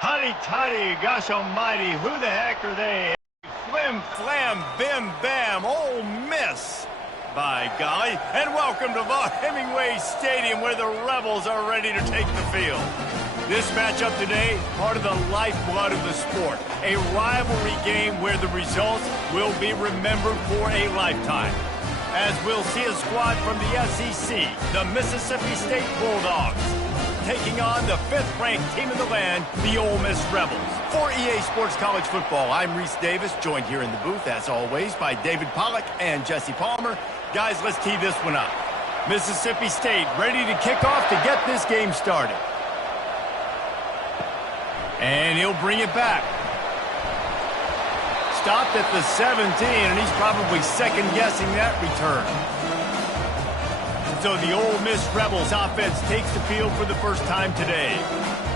Hotty toddy, gosh almighty, who the heck are they? Flim flam, bim bam, Ole Miss. By golly, and welcome to Hemingway Stadium where the Rebels are ready to take the field. This matchup today, part of the lifeblood of the sport. A rivalry game where the results will be remembered for a lifetime. As we'll see a squad from the SEC, the Mississippi State Bulldogs, taking on the 5th-ranked team in the land, the Ole Miss Rebels. For EA Sports College Football, I'm Reese Davis, joined here in the booth, as always, by David Pollack and Jesse Palmer. Guys, let's tee this one up. Mississippi State ready to kick off to get this game started. And he'll bring it back. Stopped at the 17, and he's probably second-guessing that return. So the Ole Miss Rebels offense takes the field for the first time today.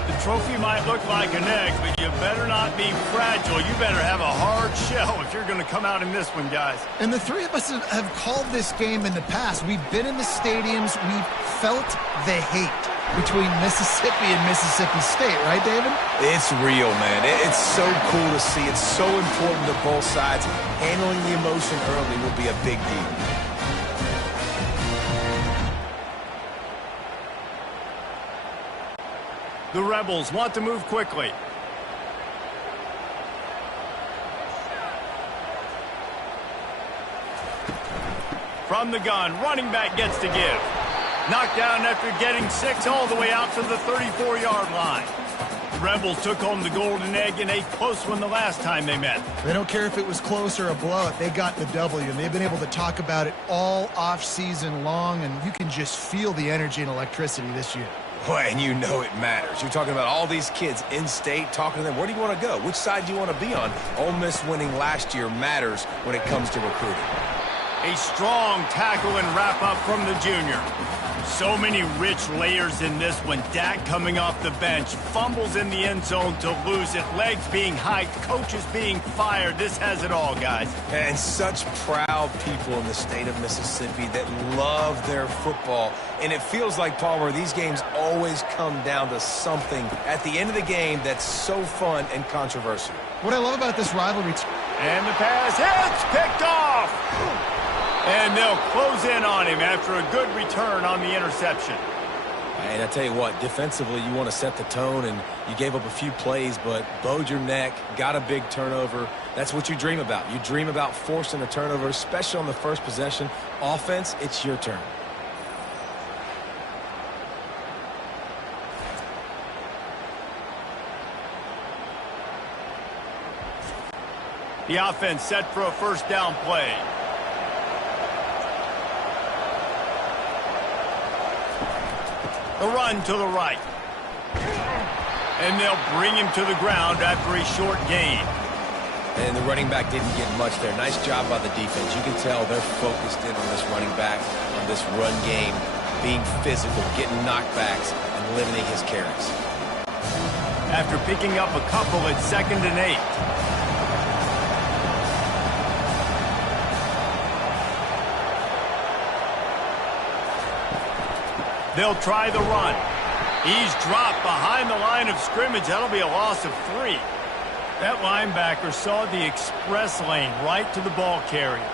The trophy might look like an egg, but you better not be fragile. You better have a hard shell if you're going to come out in this one, guys. And the three of us have called this game in the past. We've been in the stadiums. We've felt the hate between Mississippi and Mississippi State, right, David? It's real, man. It's so cool to see. It's so important to both sides. Handling the emotion early will be a big deal. The Rebels want to move quickly. From the gun, running back gets to give. Knocked down after getting 6 all the way out to the 34-yard line. The Rebels took home the golden egg in a close one the last time they met. They don't care if it was close or a blowout. They got the W, and they've been able to talk about it all off-season long, and you can just feel the energy and electricity this year. Well, and you know it matters. You're talking about all these kids in state, talking to them. Where do you want to go? Which side do you want to be on? Ole Miss winning last year matters when it comes to recruiting. A strong tackle and wrap-up from the junior. So many rich layers in this one. Dak coming off the bench, fumbles in the end zone to lose it, legs being hiked, coaches being fired. This has it all, guys. And such proud people in the state of Mississippi that love their football. And it feels like, Palmer, these games always come down to something at the end of the game that's so fun and controversial. What I love about this rivalry... And the pass hits, picked off! And they'll close in on him after a good return on the interception. And I tell you what, defensively, you want to set the tone, and you gave up a few plays, but bowed your neck, got a big turnover. That's what you dream about. You dream about forcing a turnover, especially on the first possession. Offense, it's your turn. The offense set for a first down play. The run to the right. And they'll bring him to the ground after a short gain. And the running back didn't get much there. Nice job by the defense. You can tell they're focused in on this running back, on this run game, being physical, getting knockbacks, and limiting his carries. After picking up a couple at 2nd and 8. They'll try the run. He's dropped behind the line of scrimmage. That'll be a loss of 3. That linebacker saw the express lane right to the ball carrier.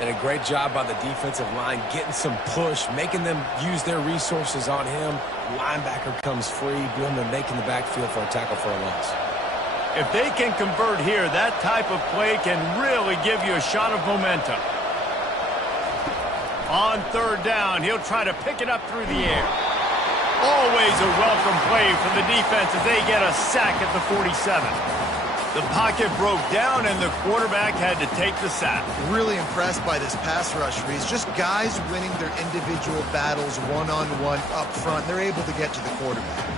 And a great job by the defensive line, getting some push, making them use their resources on him. Linebacker comes free, doing the making the backfield for a tackle for a loss. If they can convert here, that type of play can really give you a shot of momentum. On 3rd down, he'll try to pick it up through the air. Always a welcome play for the defense as they get a sack at the 47. The pocket broke down, and the quarterback had to take the sack. Really impressed by this pass rush, Reese. Just guys winning their individual battles one-on-one up front. They're able to get to the quarterback.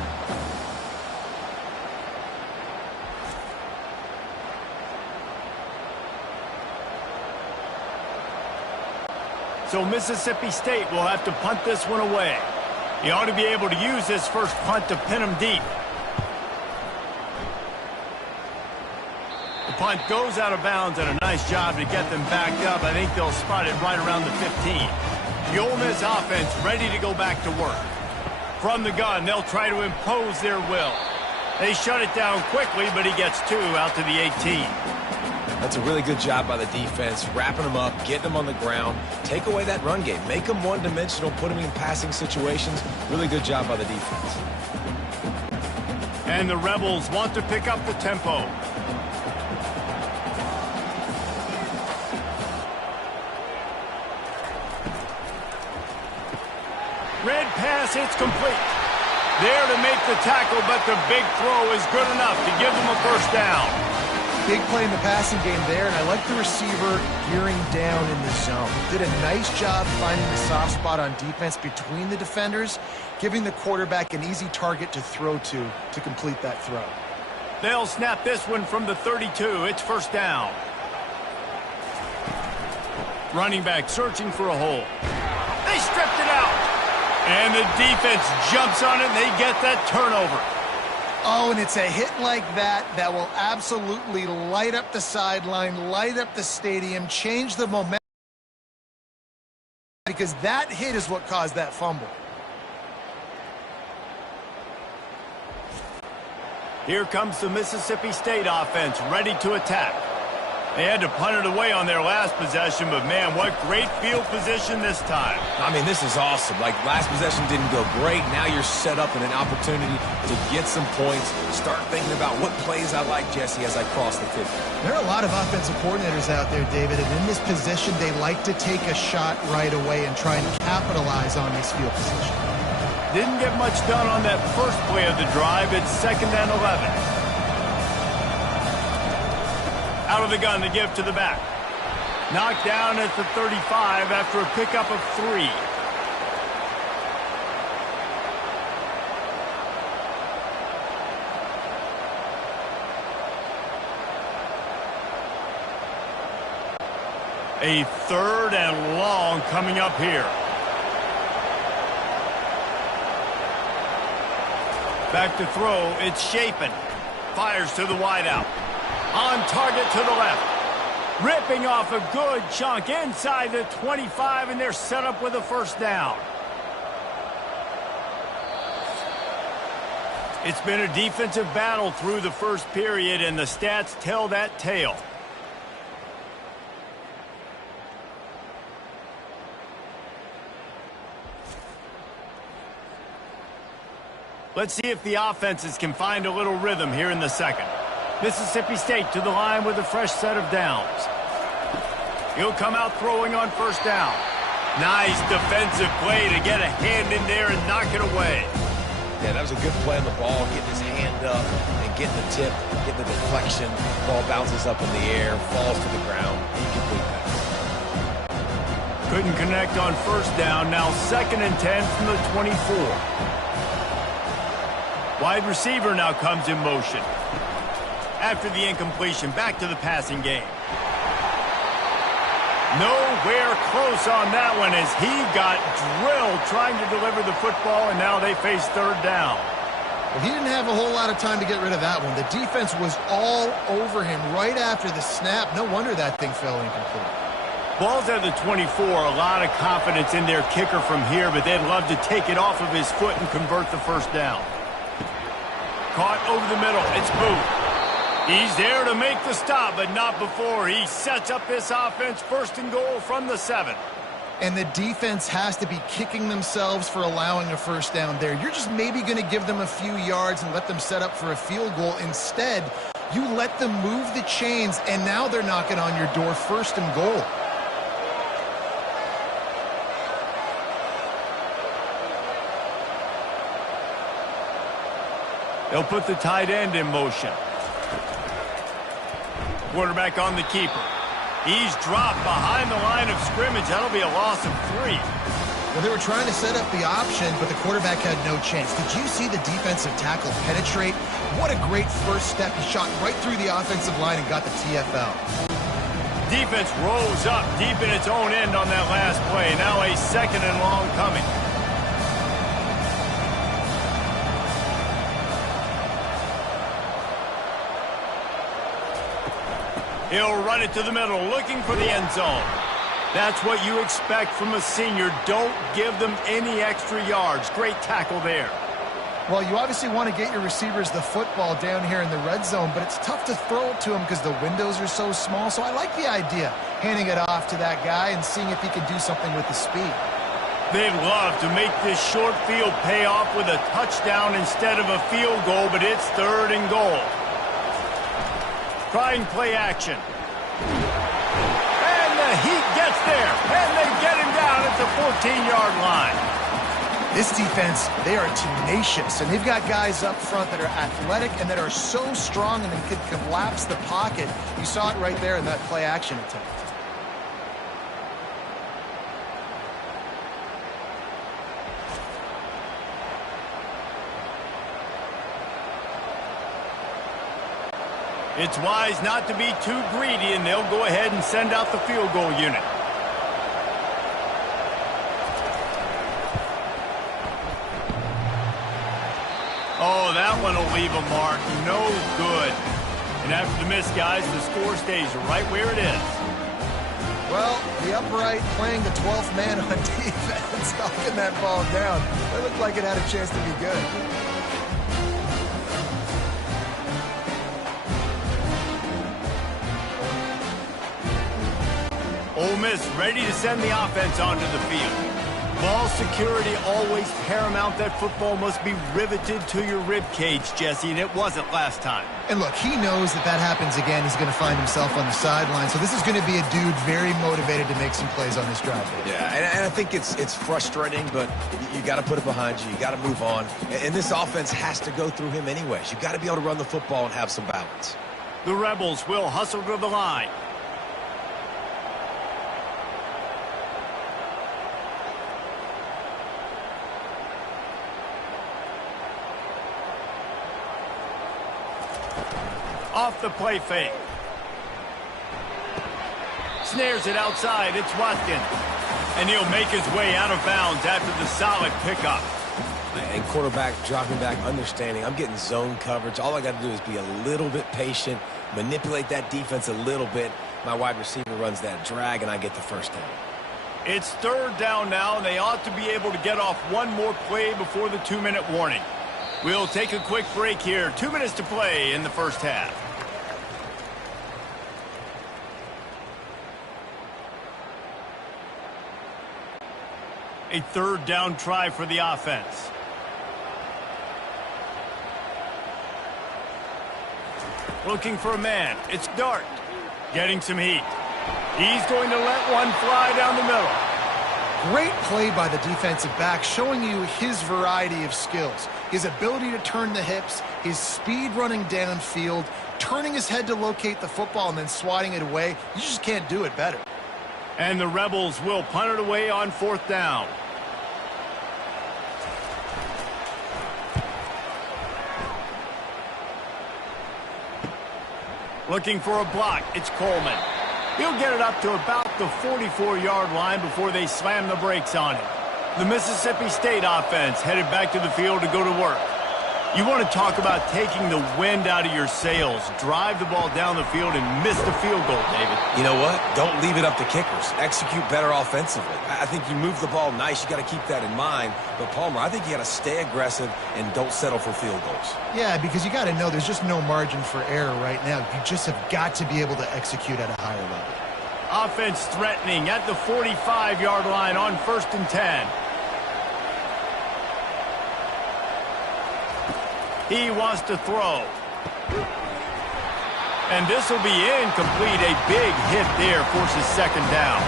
So Mississippi State will have to punt this one away. He ought to be able to use this first punt to pin him deep. The punt goes out of bounds, and a nice job to get them backed up. I think they'll spot it right around the 15. The Ole Miss offense ready to go back to work. From the gun, they'll try to impose their will. They shut it down quickly, but he gets 2 out to the 18. That's a really good job by the defense, wrapping them up, getting them on the ground. Take away that run game. Make them one-dimensional, put them in passing situations. Really good job by the defense. And the Rebels want to pick up the tempo. Red pass, it's complete. There to make the tackle, but the big throw is good enough to give them a first down. Big play in the passing game there, and I like the receiver gearing down in the zone. Did a nice job finding the soft spot on defense between the defenders, giving the quarterback an easy target to throw to complete that throw. They'll snap this one from the 32. It's first down. Running back searching for a hole. They stripped it out. And the defense jumps on it, and they get that turnover. Oh, and it's a hit like that that will absolutely light up the sideline, light up the stadium, change the momentum, because that hit is what caused that fumble. Here comes the Mississippi State offense, ready to attack. They had to punt it away on their last possession, but man, what great field position this time. I mean, this is awesome. Like, last possession didn't go great. Now you're set up in an opportunity to get some points. Start thinking about what plays I like, Jesse, as I cross the 50. There are a lot of offensive coordinators out there, David, and in this position, they like to take a shot right away and try and capitalize on this field position. Didn't get much done on that first play of the drive. It's 2nd and 11. Out of the gun to give to the back. Knocked down at the 35 after a pickup of 3. A 3rd and long coming up here. Back to throw. It's Shapen. Fires to the wideout. On target to the left. Ripping off a good chunk inside the 25, and they're set up with a first down. It's been a defensive battle through the first period, and the stats tell that tale. Let's see if the offenses can find a little rhythm here in the second. Mississippi State to the line with a fresh set of downs. He'll come out throwing on first down. Nice defensive play to get a hand in there and knock it away. Yeah, that was a good play on the ball, getting his hand up and getting the tip, getting the deflection. Ball bounces up in the air, falls to the ground. Incomplete pass. Couldn't connect on first down. Now 2nd and 10 from the 24. Wide receiver now comes in motion. After the incompletion, back to the passing game. Nowhere close on that one as he got drilled trying to deliver the football, and now they face 3rd down. Well, he didn't have a whole lot of time to get rid of that one. The defense was all over him right after the snap. No wonder that thing fell incomplete. Ball's at the 24. A lot of confidence in their kicker from here, but they'd love to take it off of his foot and convert the first down. Caught over the middle. It's Booth. He's there to make the stop, but not before. He sets up this offense 1st and goal from the 7. And the defense has to be kicking themselves for allowing a first down there. You're just maybe going to give them a few yards and let them set up for a field goal. Instead, you let them move the chains, and now they're knocking on your door 1st and goal. They'll put the tight end in motion. Quarterback on the keeper. He's dropped behind the line of scrimmage. That'll be a loss of 3. Well, they were trying to set up the option, but the quarterback had no chance. Did you see the defensive tackle penetrate? What a great first step. He shot right through the offensive line and got the TFL. Defense rose up deep in its own end on that last play. Now a 2nd and long coming. He'll run it to the middle, looking for the end zone. That's what you expect from a senior. Don't give them any extra yards. Great tackle there. Well, you obviously want to get your receivers the football down here in the red zone, but it's tough to throw it to them because the windows are so small. So I like the idea, handing it off to that guy and seeing if he can do something with the speed. They'd love to make this short field pay off with a touchdown instead of a field goal, but it's 3rd and goal. Trying play action. And the Heat gets there, and they get him down at the 14-yard line. This defense, they are tenacious, and they've got guys up front that are athletic and that are so strong and they could collapse the pocket. You saw it right there in that play action attempt. It's wise not to be too greedy, and they'll go ahead and send out the field goal unit. Oh, that one will leave a mark. No good. And after the miss, guys, the score stays right where it is. Well, the upright playing the 12th man on defense, knocking that ball down. It looked like it had a chance to be good. Ole Miss ready to send the offense onto the field. Ball security always paramount. That football must be riveted to your rib cage, Jesse, and it wasn't last time. And look, he knows that that happens again. He's going to find himself on the sideline. So this is going to be a dude very motivated to make some plays on this drive. Yeah, and I think it's frustrating, but you got to put it behind you. You got to move on. And this offense has to go through him anyways. You got to be able to run the football and have some balance. The Rebels will hustle to the line. Off the play fake. Snares it outside. It's Watkins. And he'll make his way out of bounds after the solid pickup. And quarterback dropping back, understanding I'm getting zone coverage. All I got to do is be a little bit patient, manipulate that defense a little bit. My wide receiver runs that drag, and I get the first down. It's 3rd down now, and they ought to be able to get off one more play before the 2-minute warning. We'll take a quick break here. 2 minutes to play in the first half. A 3rd down try for the offense. Looking for a man. It's Dart. Getting some heat. He's going to let one fly down the middle. Great play by the defensive back, showing you his variety of skills. His ability to turn the hips, his speed running downfield, turning his head to locate the football and then swatting it away. You just can't do it better. And the Rebels will punt it away on 4th down. Looking for a block. It's Coleman. He'll get it up to about the 44-yard line before they slam the brakes on him. The Mississippi State offense headed back to the field to go to work. You want to talk about taking the wind out of your sails. Drive the ball down the field and miss the field goal, David. You know what? Don't leave it up to kickers. Execute better offensively. I think you move the ball nice. You got to keep that in mind. But, Palmer, I think you got to stay aggressive and don't settle for field goals. Yeah, because you got to know there's just no margin for error right now. You just have got to be able to execute at a higher level. Offense threatening at the 45-yard line on 1st and 10. He wants to throw. And this will be incomplete. A big hit there forces 2nd down.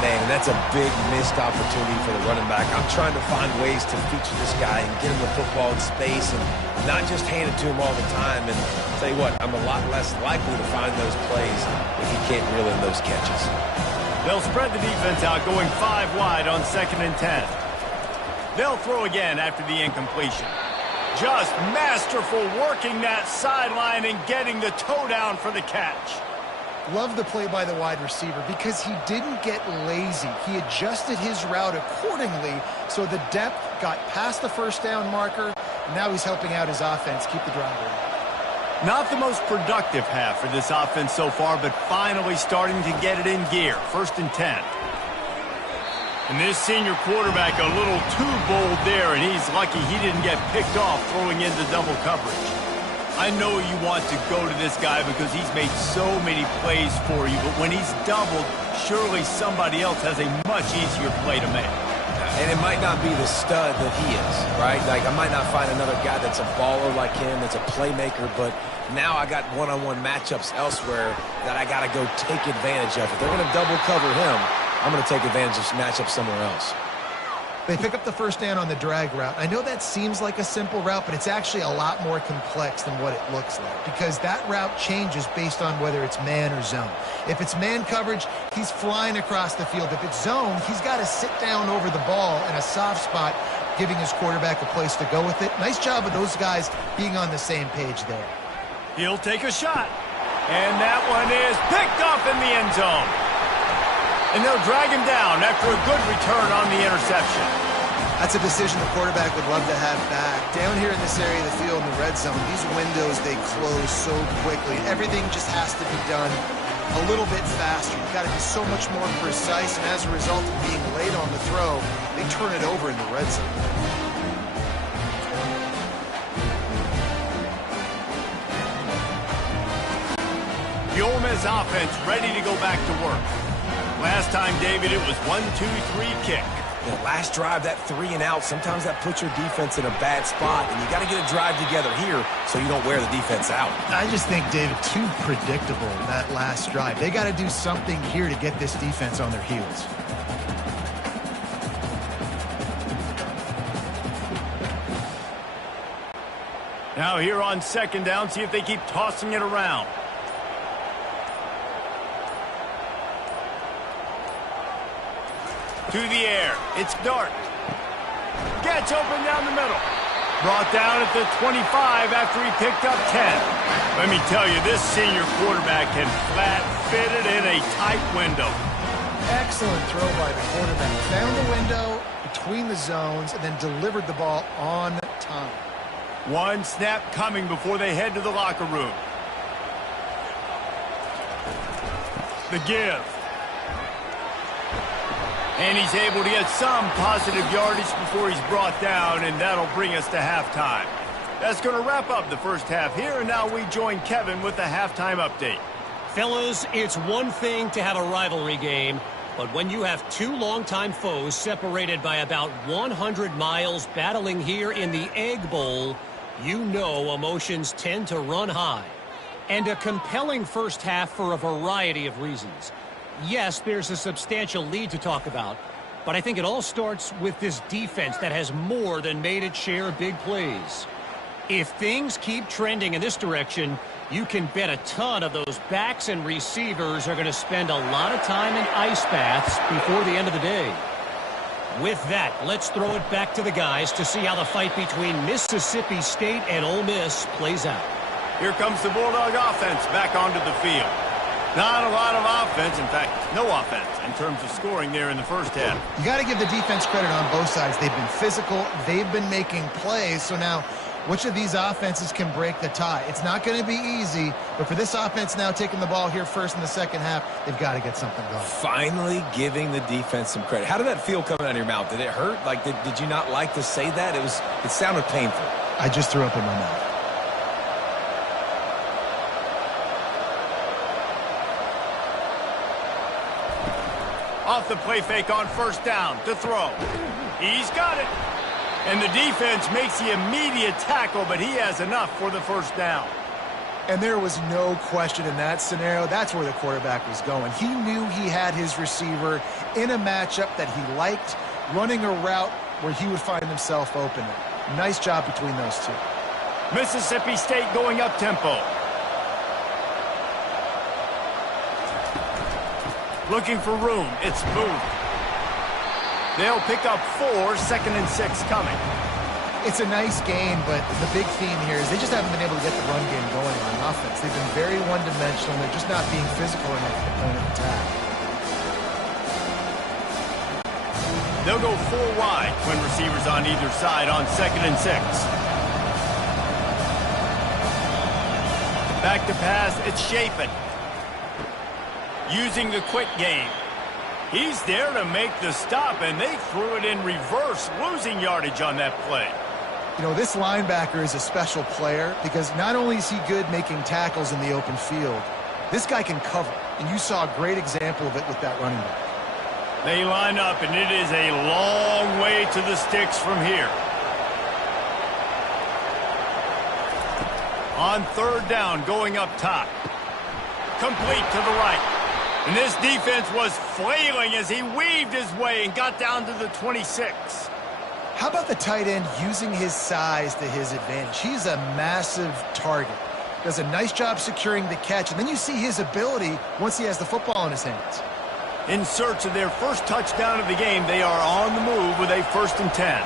Man, that's a big missed opportunity for the running back. I'm trying to find ways to feature this guy and get him the football in space and not just hand it to him all the time. And I'll tell you what, I'm a lot less likely to find those plays if he can't reel in those catches. They'll spread the defense out, going 5 wide on 2nd and 10. They'll throw again after the incompletion. Just masterful working that sideline and getting the toe down for the catch. Love the play by the wide receiver because he didn't get lazy. He adjusted his route accordingly, so the depth got past the 1st down marker. Now he's helping out his offense keep the drive going. Not the most productive half for this offense so far, but finally starting to get it in gear. 1st and 10. And this senior quarterback a little too bold there, and he's lucky he didn't get picked off throwing into double coverage. I know you want to go to this guy because he's made so many plays for you, but when he's doubled, surely somebody else has a much easier play to make. And it might not be the stud that he is, right? Like, I might not find another guy that's a baller like him, that's a playmaker, but now I got one-on-one matchups elsewhere that I got to go take advantage of. If they're going to double cover him, I'm going to take advantage of matchups somewhere else. They pick up the first down on the drag route. I know that seems like a simple route, but it's actually a lot more complex than what it looks like because that route changes based on whether it's man or zone. If it's man coverage, he's flying across the field. If it's zone, he's got to sit down over the ball in a soft spot, giving his quarterback a place to go with it. Nice job of those guys being on the same page there. He'll take a shot, and that one is picked off in the end zone. And they'll drag him down after a good return on the interception. That's a decision the quarterback would love to have back. Down here in this area of the field in the red zone, these windows, they close so quickly. Everything just has to be done a little bit faster. You've got to be so much more precise, and as a result of being late on the throw, they turn it over in the red zone. The Ole Miss offense ready to go back to work. Last time, David, it was 1-2-3 kick. Yeah, last drive, that 3 and out, sometimes that puts your defense in a bad spot, and you got to get a drive together here so you don't wear the defense out. I just think, David, too predictable, that last drive. They got to do something here to get this defense on their heels. Now here on second down, see if they keep tossing it around. To the air. It's Dart. Gets open down the middle. Brought down at the 25 after he picked up 10. Let me tell you, this senior quarterback can flat fit it in a tight window. Excellent throw by the quarterback. Found the window between the zones and then delivered the ball on time. One snap coming before they head to the locker room. The give. And he's able to get some positive yardage before he's brought down, and that'll bring us to halftime. That's going to wrap up the first half here, and now we join Kevin with the halftime update. Fellas, it's one thing to have a rivalry game, but when you have two longtime foes separated by about 100 miles battling here in the Egg Bowl, you know emotions tend to run high. And a compelling first half for a variety of reasons. Yes, there's a substantial lead to talk about, but I think it all starts with this defense that has more than made its share of big plays. If things keep trending in this direction, you can bet a ton of those backs and receivers are going to spend a lot of time in ice baths before the end of the day. With that, let's throw it back to the guys to see how the fight between Mississippi State and Ole Miss plays out. Here comes the Bulldog offense back onto the field. Not a lot of offense, in fact, no offense in terms of scoring there in the first half. You got to give the defense credit on both sides. They've been physical. They've been making plays. So now, which of these offenses can break the tie? It's not going to be easy, but for this offense now taking the ball here first in the second half, they've got to get something going. Finally giving the defense some credit. How did that feel coming out of your mouth? Did it hurt? Like, did you not like to say that? It sounded painful. I just threw up in my mouth. Off the play fake on first down to throw. He's got it. And the defense makes the immediate tackle, but he has enough for the first down. And there was no question in that scenario. That's where the quarterback was going. He knew he had his receiver in a matchup that he liked, running a route where he would find himself open. Nice job between those two. Mississippi State going up tempo. Looking for room. It's moved. They'll pick up 4, 2nd and 6 coming. It's a nice game, but the big theme here is they just haven't been able to get the run game going on offense. They've been very one-dimensional. They're just not being physical enough at the point of attack. They'll go 4 wide when receivers on either side on 2nd and 6. Back to pass. It's Chapin. Using the quick game. He's there to make the stop, and they threw it in reverse, losing yardage on that play. You know, this linebacker is a special player because not only is he good making tackles in the open field, this guy can cover, and you saw a great example of it with that running back. They line up, and it is a long way to the sticks from here. On third down, going up top. Complete to the right. And this defense was flailing as he weaved his way and got down to the 26. How about the tight end using his size to his advantage? He's a massive target. Does a nice job securing the catch, and then you see his ability once he has the football in his hands. In search of their first touchdown of the game, they are on the move with a 1st and 10.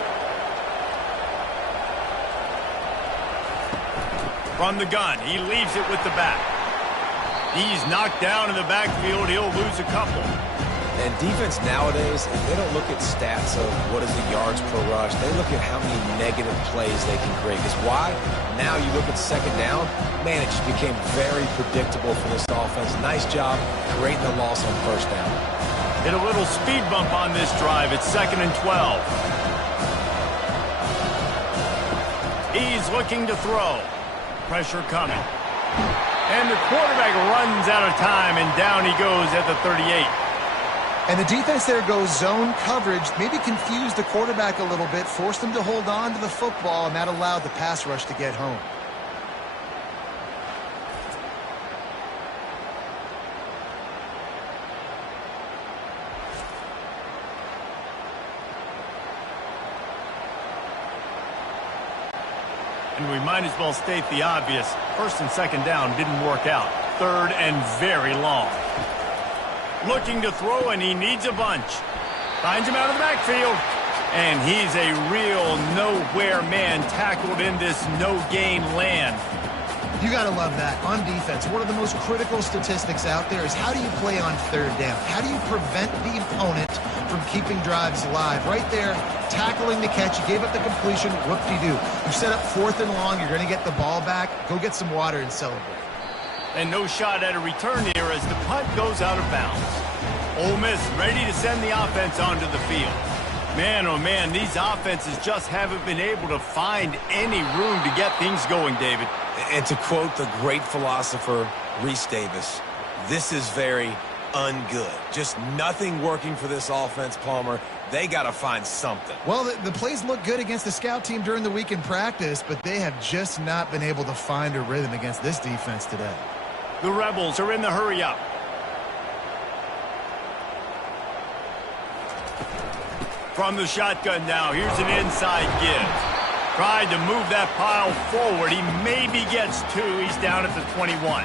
From the gun, he leaves it with the back. He's knocked down in the backfield. He'll lose a couple. And defense nowadays, they don't look at stats of what is the yards per rush. They look at how many negative plays they can create. Because why? Now you look at second down, man, it just became very predictable for this offense. Nice job creating the loss on first down. Hit a little speed bump on this drive. It's 2nd and 12. He's looking to throw. Pressure coming. And the quarterback runs out of time, and down he goes at the 38. And the defense there goes zone coverage, maybe confused the quarterback a little bit, forced him to hold on to the football, and that allowed the pass rush to get home. And we might as well state the obvious. 1st and 2nd down didn't work out. 3rd and very long. Looking to throw, and he needs a bunch. Finds him out of the backfield. And he's a real nowhere man tackled in this no-gain land. You got to love that. On defense, one of the most critical statistics out there is how do you play on 3rd down? How do you prevent the opponent from keeping drives alive? Right there, tackling the catch. You gave up the completion. Whoop-de-doo. You set up 4th and long. You're going to get the ball back. Go get some water and celebrate. And no shot at a return here as the punt goes out of bounds. Ole Miss ready to send the offense onto the field. Man, oh man, these offenses just haven't been able to find any room to get things going, David. And to quote the great philosopher Reese Davis, this is very ungood. Just nothing working for this offense, Palmer. They got to find something. Well, the plays look good against the scout team during the week in practice, but they have just not been able to find a rhythm against this defense today. The Rebels are in the hurry-up. From the shotgun now, here's an inside give. Tried to move that pile forward. He maybe gets 2. He's down at the 21.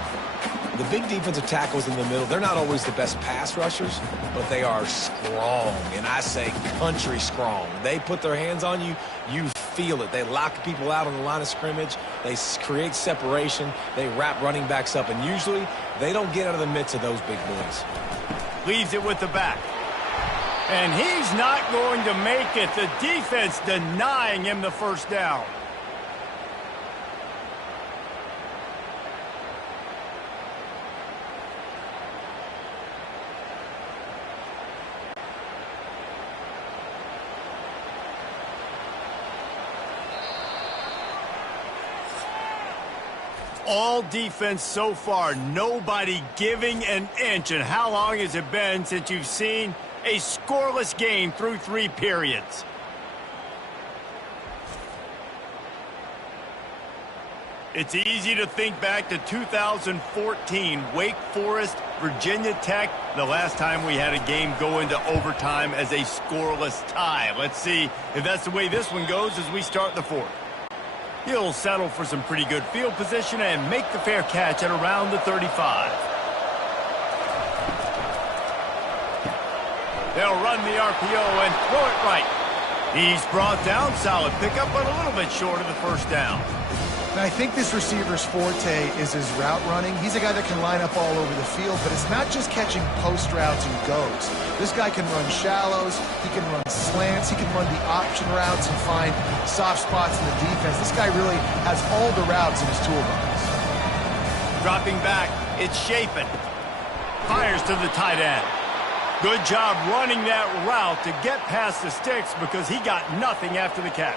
The big defensive tackles in the middle, they're not always the best pass rushers, but they are strong, and I say country strong. They put their hands on you, you feel it. They lock people out on the line of scrimmage. They create separation. They wrap running backs up, and usually they don't get out of the midst of those big boys. Leaves it with the back. And he's not going to make it. The defense denying him the 1st down. All defense so far, nobody giving an inch. And how long has it been since you've seen a scoreless game through 3 periods? It's easy to think back to 2014, Wake Forest, Virginia Tech, the last time we had a game go into overtime as a scoreless tie. Let's see if that's the way this one goes as we start the 4th. He'll settle for some pretty good field position and make the fair catch at around the 35. They'll run the RPO and throw it right. He's brought down, solid pickup, but a little bit short of the 1st down. And I think this receiver's forte is his route running. He's a guy that can line up all over the field, but it's not just catching post routes and goes. This guy can run shallows, he can run slants, he can run the option routes and find soft spots in the defense. This guy really has all the routes in his toolbox. Dropping back, it's Chapin. Fires to the tight end. Good job running that route to get past the sticks because he got nothing after the catch.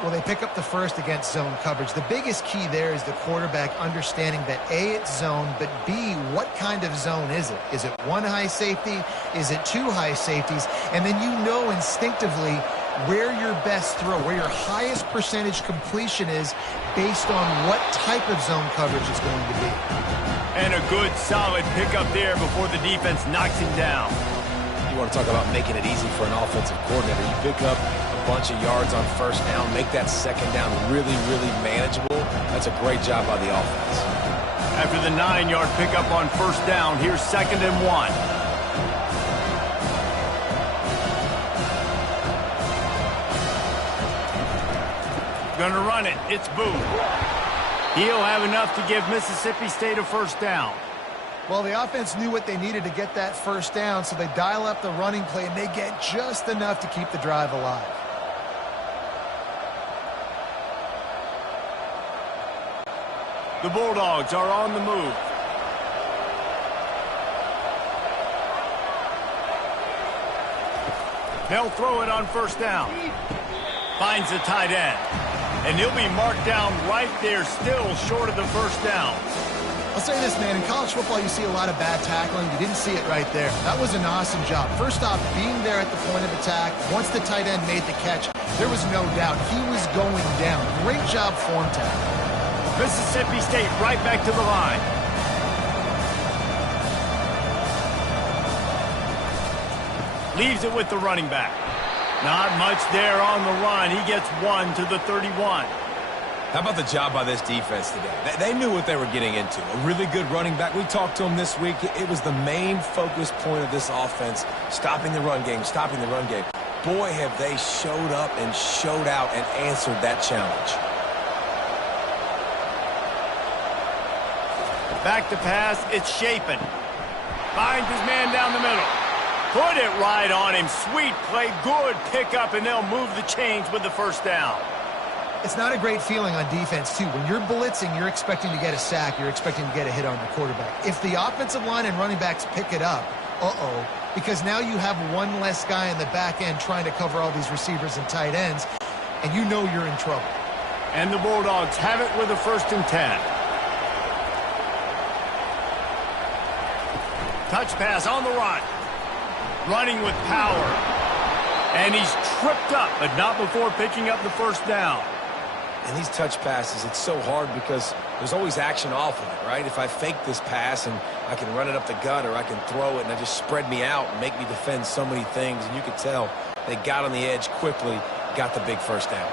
Well, they pick up the first against zone coverage. The biggest key there is the quarterback understanding that A, it's zone, but B, what kind of zone is it? Is it one high safety? Is it two high safeties? And then you know instinctively where your best throw, where your highest percentage completion is based on what type of zone coverage it's going to be. And a good, solid pickup there before the defense knocks him down. You want to talk about making it easy for an offensive coordinator. You pick up a bunch of yards on first down, make that second down really, really manageable. That's a great job by the offense. After the 9-yard pickup on first down, here's 2nd and 1. Gonna run it. It's Booth. He'll have enough to give Mississippi State a first down. Well, the offense knew what they needed to get that first down, so they dial up the running play, and they get just enough to keep the drive alive. The Bulldogs are on the move. They'll throw it on first down. Finds the tight end. And he'll be marked down right there, still short of the first down. I'll say this, man. In college football, you see a lot of bad tackling. You didn't see it right there. That was an awesome job. First off, being there at the point of attack. Once the tight end made the catch, there was no doubt he was going down. Great job form tackle. Mississippi State right back to the line. Leaves it with the running back. Not much there on the run. He gets one to the 31. How about the job by this defense today? They knew what they were getting into. A really good running back. We talked to him this week. It was the main focus point of this offense, stopping the run game, stopping the run game. Boy, have they showed up and showed out and answered that challenge. Back to pass. It's Shapen. Finds his man down the middle. Put it right on him. Sweet play. Good pickup, and they'll move the chains with the first down. It's not a great feeling on defense, too. When you're blitzing, you're expecting to get a sack. You're expecting to get a hit on the quarterback. If the offensive line and running backs pick it up, because now you have one less guy in the back end trying to cover all these receivers and tight ends, and you know you're in trouble. And the Bulldogs have it with a 1st and 10. Touch pass on the run. Running with power. And he's tripped up, but not before picking up the first down. And these touch passes, it's so hard because there's always action off of it, right? If I fake this pass and I can run it up the gut or I can throw it and I just spread me out and make me defend so many things. And you could tell they got on the edge quickly, got the big first down.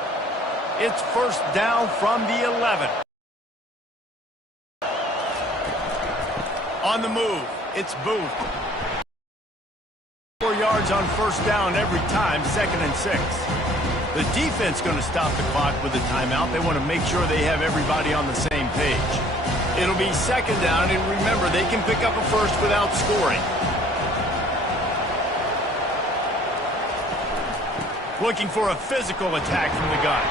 It's first down from the 11. On the move, it's Booth. 4 yards on first down every time, 2nd and 6. The defense going to stop the clock with a timeout. They want to make sure they have everybody on the same page. It'll be 2nd down, and remember, they can pick up a first without scoring. Looking for a physical attack from the gun.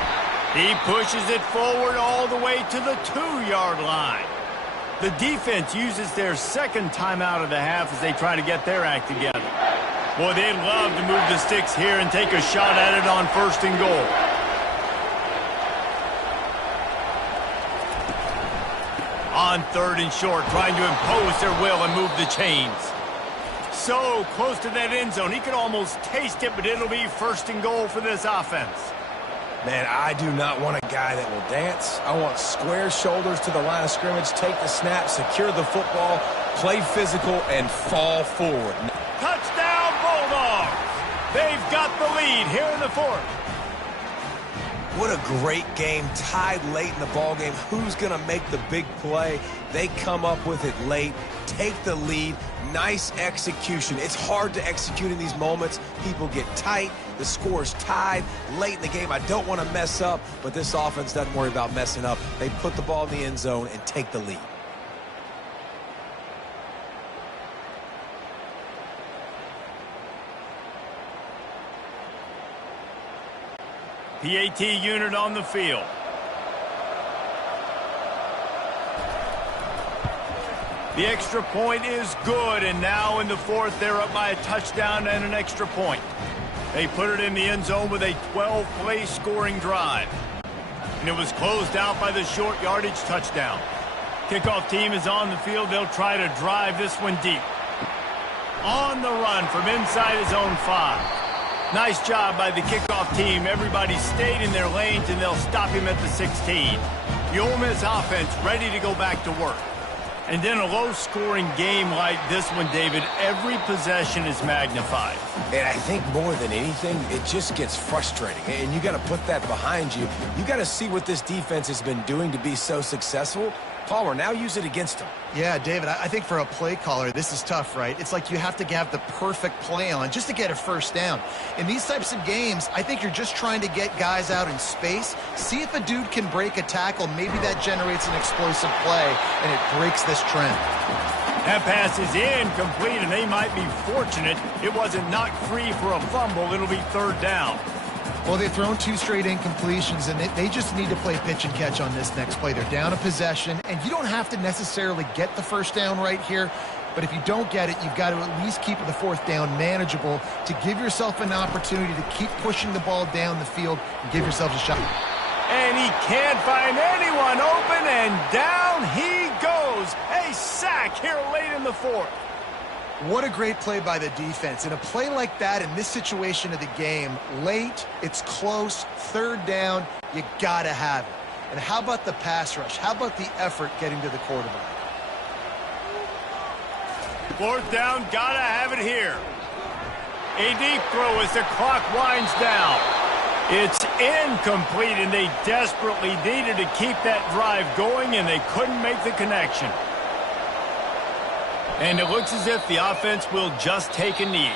He pushes it forward all the way to the 2-yard line. The defense uses their 2nd timeout of the half as they try to get their act together. Boy, they'd love to move the sticks here and take a shot at it on 1st and goal. On 3rd and short, trying to impose their will and move the chains. So close to that end zone, he could almost taste it, but it'll be 1st and goal for this offense. Man, I do not want a guy that will dance. I want square shoulders to the line of scrimmage, take the snap, secure the football, play physical, and fall forward. Touchdown, Bulldogs! They've got the lead here in the 4th. What a great game, tied late in the ballgame. Who's going to make the big play? They come up with it late, take the lead. Nice execution. It's hard to execute in these moments. People get tight. The score's tied late in the game. I don't want to mess up, but this offense doesn't worry about messing up. They put the ball in the end zone and take the lead. PAT unit on the field. The extra point is good, and now in the fourth, they're up by a touchdown and an extra point. They put it in the end zone with a 12-play scoring drive. And it was closed out by the short yardage touchdown. Kickoff team is on the field. They'll try to drive this one deep. On the run from inside his own 5. Nice job by the kickoff team. Everybody stayed in their lanes, and they'll stop him at the 16. The Ole Miss offense ready to go back to work. And then a low-scoring game like this one, David, every possession is magnified. And I think more than anything, it just gets frustrating. And you got to put that behind you. You got to see what this defense has been doing to be so successful. Palmer, now use it against them. Yeah, David, I think for a play caller, this is tough, right? It's like you have to have the perfect play on just to get a first down. In these types of games, I think you're just trying to get guys out in space, see if a dude can break a tackle. Maybe that generates an explosive play, and it breaks this trend. That pass is incomplete, and they might be fortunate it wasn't knocked free for a fumble. It'll be third down. Well, they've thrown 2 straight incompletions, and they just need to play pitch and catch on this next play. They're down a possession, and you don't have to necessarily get the first down right here, but if you don't get it, you've got to at least keep the fourth down manageable to give yourself an opportunity to keep pushing the ball down the field and give yourself a shot. And he can't find anyone open, and down he goes. A sack here late in the fourth. What a great play by the defense. In a play like that, in this situation of the game, late, it's close, third down, you got to have it. And how about the pass rush? How about the effort getting to the quarterback? Fourth down, got to have it here. A deep throw as the clock winds down. It's incomplete, and they desperately needed to keep that drive going, and they couldn't make the connection. And it looks as if the offense will just take a knee.